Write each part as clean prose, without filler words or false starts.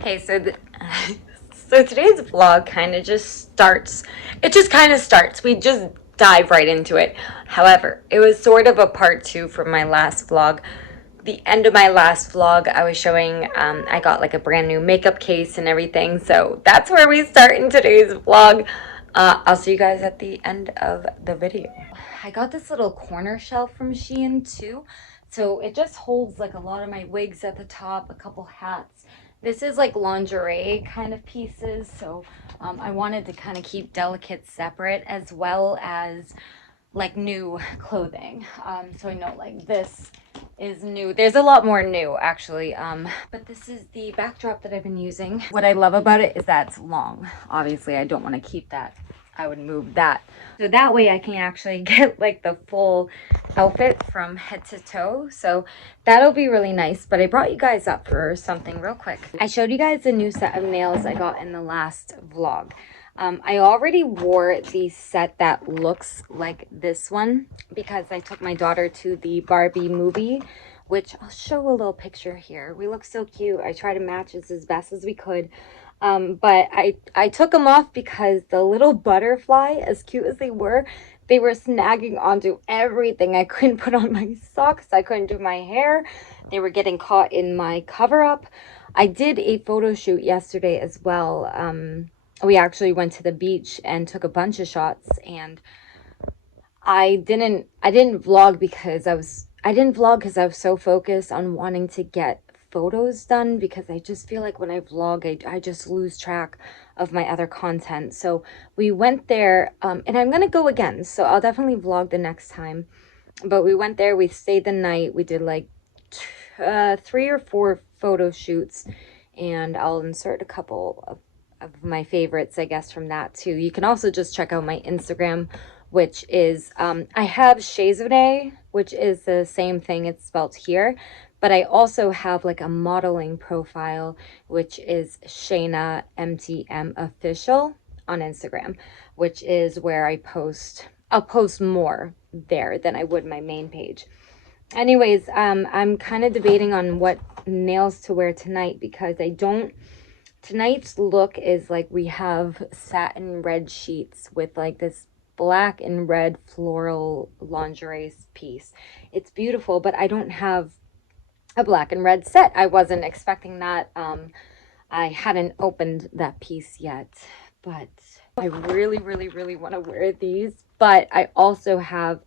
Hey, so today's vlog kind of just starts. It just kind of starts. We just dive right into it. However, it was sort of a part two from my last vlog. The end of my last vlog, I was showing I got like a brand new makeup case and everything. So that's where we start in today's vlog. I'll see you guys at the end of the video. I got this little corner shelf from Shein too. So it just holds like a lot of my wigs at the top, a couple hats. This is like lingerie kind of pieces. So I wanted to kind of keep delicates separate as well as like new clothing. So I know like this is new. There's a lot more new actually. But this is the backdrop that I've been using. What I love about it is that it's long. Obviously I don't want to keep that. I would move that. So that way I can actually get like the full outfit from head to toe. So that'll be really nice. But I brought you guys up for something real quick. I showed you guys a new set of nails I got in the last vlog. I already wore the set that looks like this one because I took my daughter to the Barbie movie, which I'll show a little picture here. We look so cute. I try to match this as best as we could. But I took them off because the little butterfly, as cute as they were snagging onto everything. I couldn't put on my socks. I couldn't do my hair. They were getting caught in my cover up. I did a photo shoot yesterday as well. We actually went to the beach and took a bunch of shots, and I didn't vlog because I didn't vlog because I was so focused on wanting to get photos done, because I just feel like when I vlog I just lose track of my other content. So we went there, and I'm gonna go again, so I'll definitely vlog the next time. But we went there, we stayed the night, we did like 3 or 4 photo shoots, and I'll insert a couple of my favorites, I guess, from that too. You can also just check out my Instagram, which is, I have xoxo, which is the same thing, it's spelled here. But I also have like a modeling profile, which is Shayna MTM Official on Instagram, which is where I'll post more there than I would my main page. Anyways, I'm kind of debating on what nails to wear tonight, because tonight's look is like we have satin red sheets with like this black and red floral lingerie piece. It's beautiful, but I don't have a black and red set. I wasn't expecting that. I hadn't opened that piece yet, but I really, really, really want to wear these. But I also have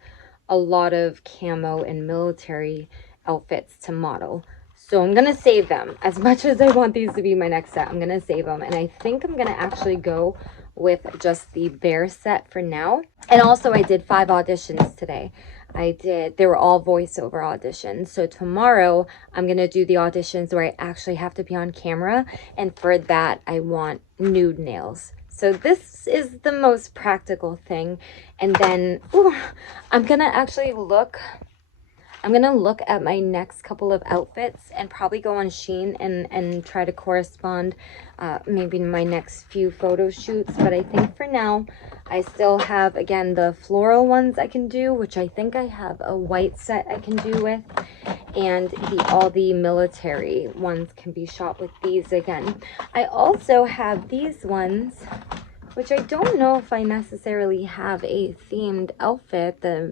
a lot of camo and military outfits to model. So I'm going to save them. As much as I want these to be my next set, I'm going to save them. And I think I'm going to actually go with just the bare set for now. And also I did 5 auditions today. They were all voiceover auditions. So tomorrow I'm going to do the auditions where I actually have to be on camera. And for that, I want nude nails. So this is the most practical thing. And then I'm going to look at my next couple of outfits and probably go on Shein and try to correspond maybe my next few photo shoots. But I think for now, I still have, again, the floral ones I can do, which I think I have a white set I can do with. And all the military ones can be shot with these again. I also have these ones, which I don't know if I necessarily have a themed outfit. The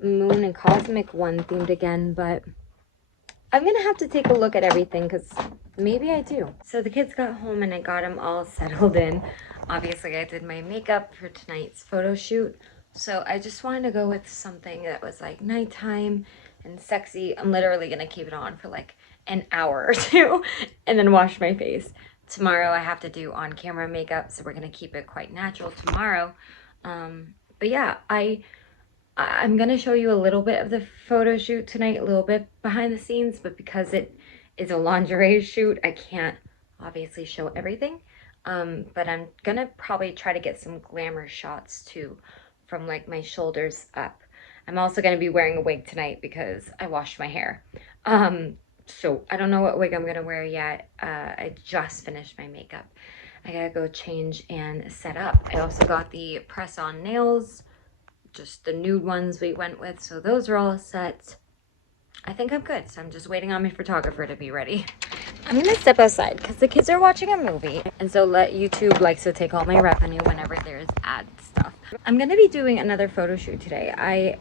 moon and cosmic one themed again, but I'm gonna have to take a look at everything because maybe I do. So the kids got home and I got them all settled in. Obviously I did my makeup for tonight's photo shoot, so I just wanted to go with something that was like nighttime and sexy. I'm literally gonna keep it on for like an hour or two and then wash my face. Tomorrow I have to do on-camera makeup, so we're gonna keep it quite natural tomorrow. But yeah, I'm going to show you a little bit of the photo shoot tonight, a little bit behind the scenes, but because it is a lingerie shoot, I can't obviously show everything. But I'm going to probably try to get some glamour shots too, from like my shoulders up. I'm also going to be wearing a wig tonight because I washed my hair. So I don't know what wig I'm going to wear yet. I just finished my makeup. I gotta go change and set up. I also got the press-on nails, just the nude ones we went with, so those are all set. I think I'm good, so I'm just waiting on my photographer to be ready. I'm gonna step outside because the kids are watching a movie, and so YouTube likes to take all my revenue whenever there's ad stuff. I'm gonna be doing another photo shoot today. I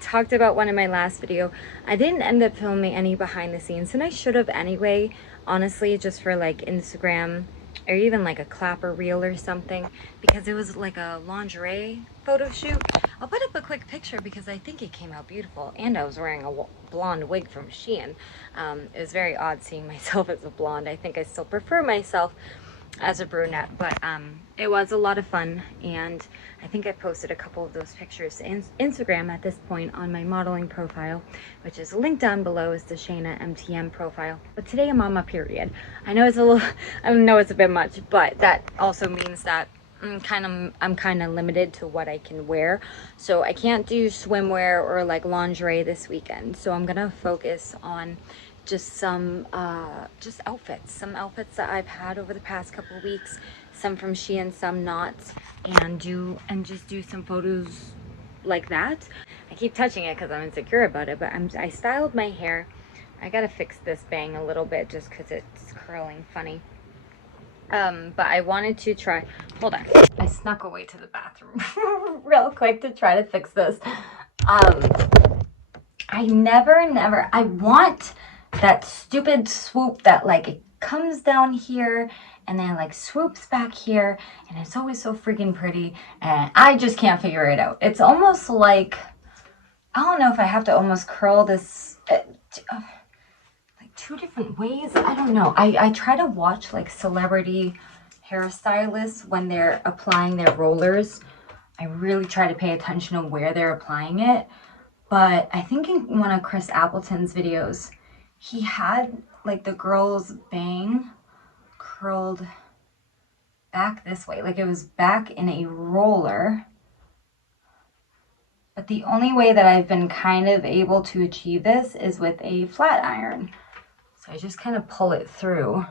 talked about one in my last video. I didn't end up filming any behind the scenes, and I should have anyway, honestly, just for like Instagram or even like a clapper reel or something, because it was like a lingerie photo shoot. I'll put up a quick picture because I think it came out beautiful, and I was wearing a blonde wig from Shein. It was very odd seeing myself as a blonde. I think I still prefer myself as a brunette, but it was a lot of fun, and I think I posted a couple of those pictures to Instagram at this point on my modeling profile, which is linked down below as the Shayna MTM profile. But today I'm on my period. I know it's a bit much, but that also means that I'm kind of limited to what I can wear, so I can't do swimwear or like lingerie this weekend. So I'm gonna focus on just some outfits that I've had over the past couple of weeks, some from Shein, some not, and just do some photos like that. I keep touching it because I'm insecure about it, but I styled my hair. I gotta fix this bang a little bit just because it's curling funny. But I wanted to try, hold on, I snuck away to the bathroom real quick to try to fix this. I want that stupid swoop that like it comes down here and then like swoops back here, and it's always so freaking pretty, and I just can't figure it out. It's almost like, I don't know if I have to almost curl this like two different ways. I don't know. I try to watch like celebrity hairstylists when they're applying their rollers. I really try to pay attention to where they're applying it. But I think in one of Chris Appleton's videos, he had like the girl's bang curled back this way. Like it was back in a roller. But the only way that I've been kind of able to achieve this is with a flat iron. So I just kind of pull it through.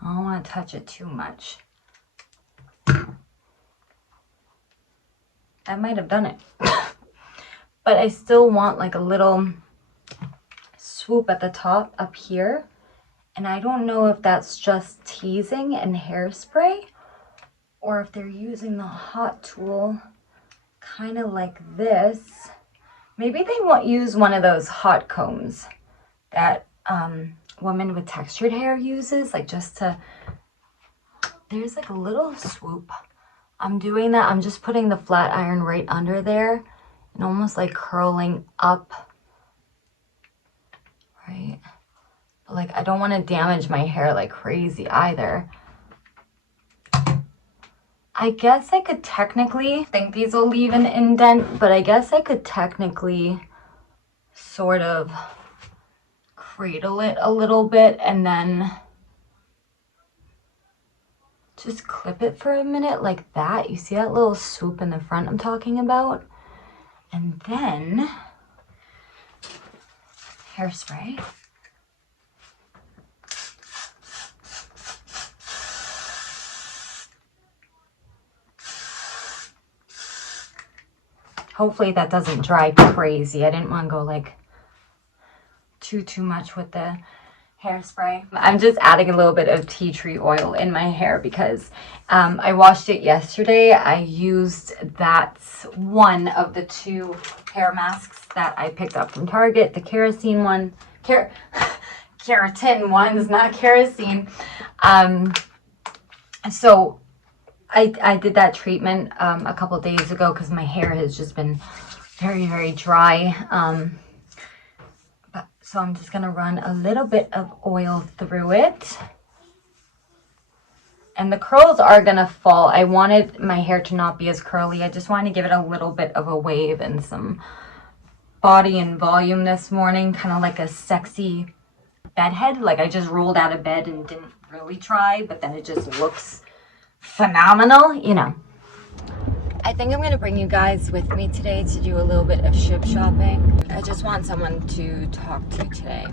I don't want to touch it too much. That might have done it. But I still want like a little swoop at the top up here. And I don't know if that's just teasing and hairspray, or if they're using the hot tool kind of like this. Maybe they won't use one of those hot combs that women with textured hair uses, like just to, there's like a little swoop. I'm doing that. I'm just putting the flat iron right under there and almost like curling up, right? But like I don't want to damage my hair like crazy either. I guess I could technically, think these will leave an indent, but I guess I could technically sort of cradle it a little bit and then just clip it for a minute like that. You see that little swoop in the front I'm talking about? And then hairspray. Hopefully that doesn't dry crazy. I didn't want to go like too much with the hairspray. I'm just adding a little bit of tea tree oil in my hair because I washed it yesterday. I used that one of the two hair masks that I picked up from Target, the kerosene one, keratin ones, not kerosene. So I did that treatment a couple days ago because my hair has just been very dry. So I'm just gonna run a little bit of oil through it. And the curls are gonna fall. I wanted my hair to not be as curly. I just wanted to give it a little bit of a wave and some body and volume this morning, kind of like a sexy bedhead. Like I just rolled out of bed and didn't really try, but then it just looks phenomenal, you know. I think I'm going to bring you guys with me today to do a little bit of ship shopping. I just want someone to talk to today.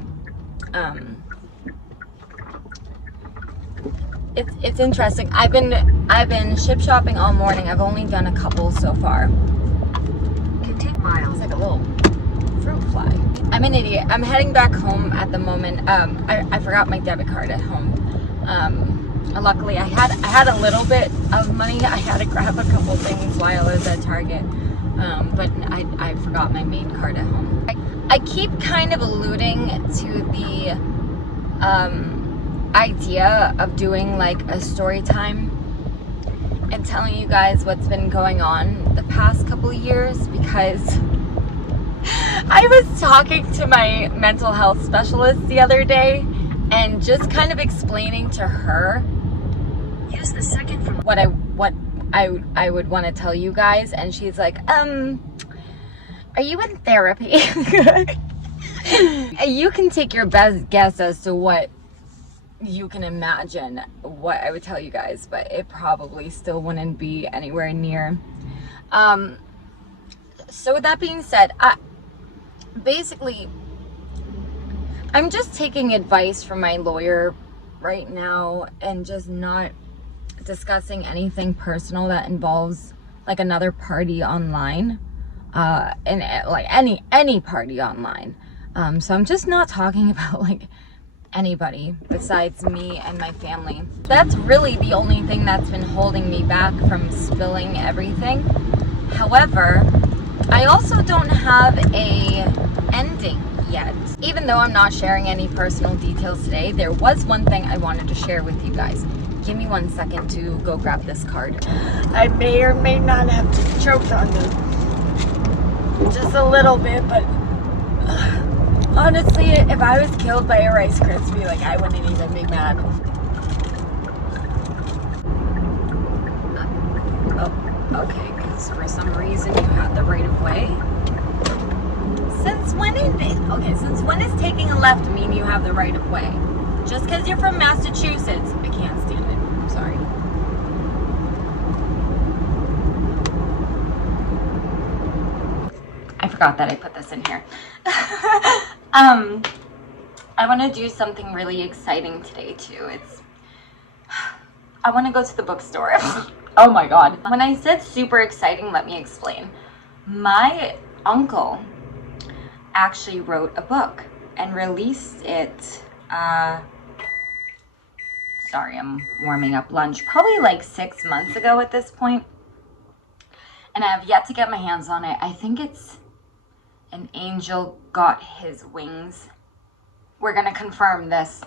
It's interesting. I've been ship shopping all morning. I've only done a couple so far. It's like a little fruit fly. I'm an idiot. I'm heading back home at the moment. I forgot my debit card at home. Luckily, I had a little bit of money. I had to grab a couple things while I was at Target, but I forgot my main card at home. I keep kind of alluding to the idea of doing like a story time and telling you guys what's been going on the past couple of years, because I was talking to my mental health specialist the other day and just kind of explaining to her what I would want to tell you guys, and she's like, are you in therapy? You can take your best guess as to what you can imagine what I would tell you guys, but it probably still wouldn't be anywhere near. So with that being said, I'm just taking advice from my lawyer right now and just not discussing anything personal that involves like another party online, and like any party online. So I'm just not talking about like anybody besides me and my family. That's really the only thing that's been holding me back from spilling everything. However, I also don't have a ending yet. Even though I'm not sharing any personal details today, there was one thing I wanted to share with you guys. Give me 1 second to go grab this card. I may or may not have choked on them just a little bit, but honestly, if I was killed by a Rice Krispie, like, I wouldn't even be mad. Oh, okay, because for some reason you have the right of way. Since when is taking a left mean you have the right of way? Just because you're from Massachusetts, I can't stand it. I'm sorry. I forgot that I put this in here. I want to do something really exciting today too. I want to go to the bookstore. Oh my god. When I said super exciting, let me explain. My uncle actually wrote a book and released it, sorry, I'm warming up lunch, probably like 6 months ago at this point. And I have yet to get my hands on it. I think it's An Angel Got His Wings. We're gonna confirm this.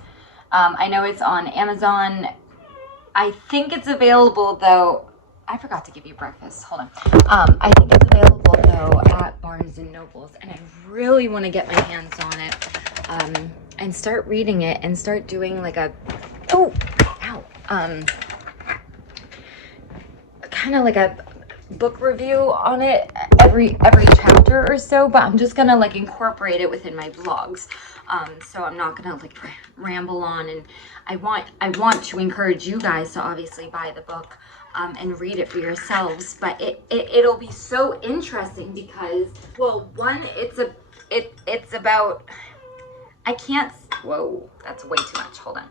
I know it's on Amazon. I think it's available though. I forgot to give you breakfast. Hold on. I think it's available though at Barnes and Nobles, and I really want to get my hands on it, and start reading it and start doing like a kind of like a book review on it every chapter or so. But I'm just gonna like incorporate it within my vlogs. So I'm not gonna like ramble on, and I want to encourage you guys to obviously buy the book and read it for yourselves. But it'll be so interesting because, well, one, it's about, I can't, whoa, that's way too much, hold on.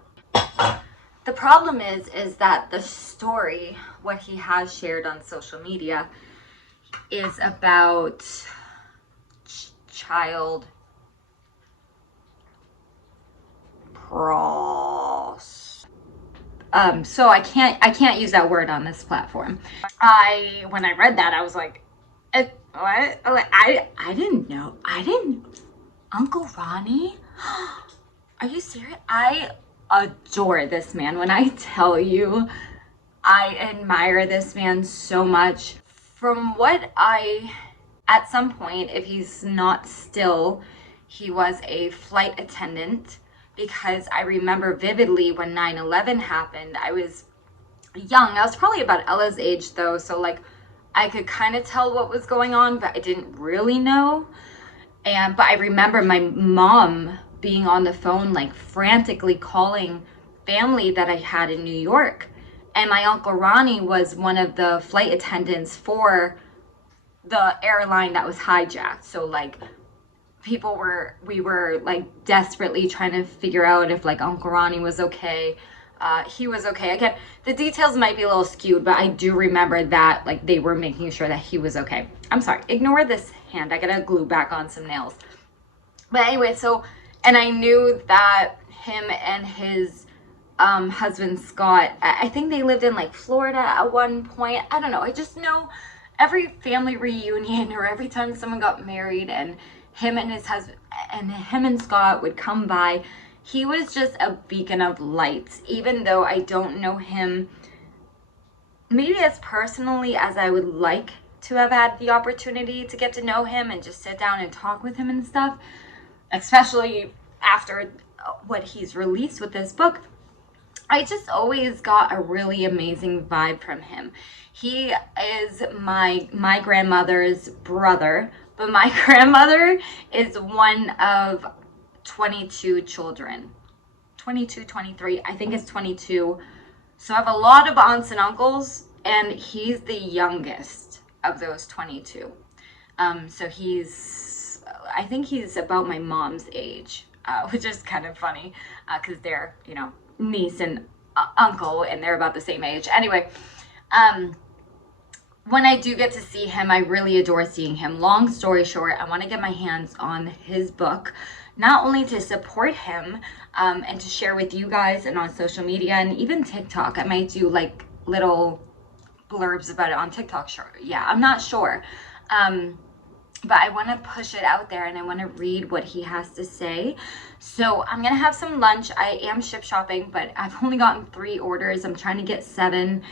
The problem is that the story, what he has shared on social media, is about child so I can't use that word on this platform. When I read that, I was like, what? I didn't know. Uncle Ronnie? Are you serious? I adore this man. When I tell you, I admire this man so much. From what at some point, if he's not still, he was a flight attendant. Because I remember vividly when 9/11 happened, I was young. I was probably about Ella's age though, so like I could kind of tell what was going on, but I didn't really know. But I remember my mom being on the phone, like frantically calling family that I had in New York. And my Uncle Ronnie was one of the flight attendants for the airline that was hijacked. So like we were like desperately trying to figure out if like Uncle Ronnie was okay. He was okay. Again, the details might be a little skewed, but I do remember that like they were making sure that he was okay. I'm sorry, ignore this hand. I gotta glue back on some nails. But anyway, so, and I knew that him and his husband Scott, I think they lived in like Florida at one point. I don't know. I just know every family reunion or every time someone got married and him and his husband and him and Scott would come by, he was just a beacon of light. Even though I don't know him maybe as personally as I would like to have had the opportunity to get to know him and just sit down and talk with him and stuff, especially after what he's released with this book, I just always got a really amazing vibe from him. He is my grandmother's brother, but my grandmother is one of 22 children. 22, 23, I think it's 22. So I have a lot of aunts and uncles, and he's the youngest of those 22. So I think he's about my mom's age, which is kind of funny because they're, you know, niece and uncle, and they're about the same age. Anyway, when I do get to see him, I really adore seeing him. Long story short, I want to get my hands on his book, not only to support him and to share with you guys and on social media and even TikTok. I might do like little blurbs about it on TikTok. Sure, yeah, I'm not sure. But I want to push it out there and I want to read what he has to say. So I'm going to have some lunch. I am ship shopping, but I've only gotten 3 orders. I'm trying to get 7.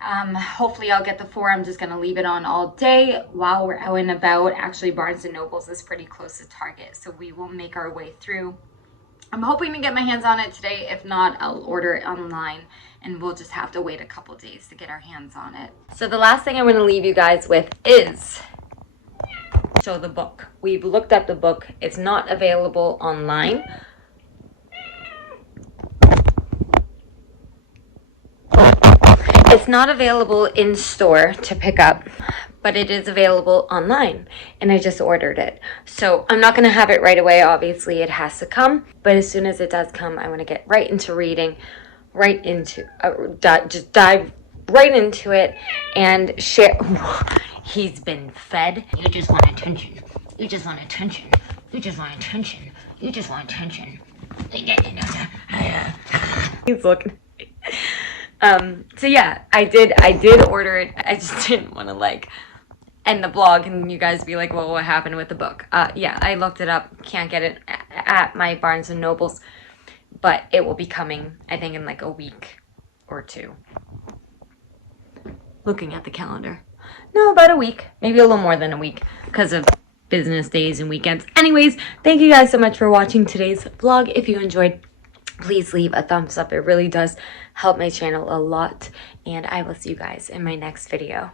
Hopefully I'll get the 4. I'm just going to leave it on all day while we're out and about. Actually, Barnes & Noble's is pretty close to Target, so we will make our way through. I'm hoping to get my hands on it today. If not, I'll order it online and we'll just have to wait a couple days to get our hands on it. So the last thing I want to leave you guys with is show the book. We've looked at the book. It's not available online. It's not available in store to pick up, but it is available online, and I just ordered it. So I'm not going to have it right away. Obviously, it has to come, but as soon as it does come, I want to get right into reading, right into, just dive right into it and share. He's been fed. You just want attention. You just want attention. You just want attention. You just want attention. He's looking. So yeah, I did order it. I just didn't want to like end the vlog and you guys be like, well, what happened with the book? Yeah, I looked it up. Can't get it at my Barnes & Nobles, but it will be coming, I think, in like a week or 2. Looking at the calendar. No, about a week. Maybe a little more than a week because of business days and weekends. Anyways, thank you guys so much for watching today's vlog. If you enjoyed, please leave a thumbs up. It really does help my channel a lot. And I will see you guys in my next video.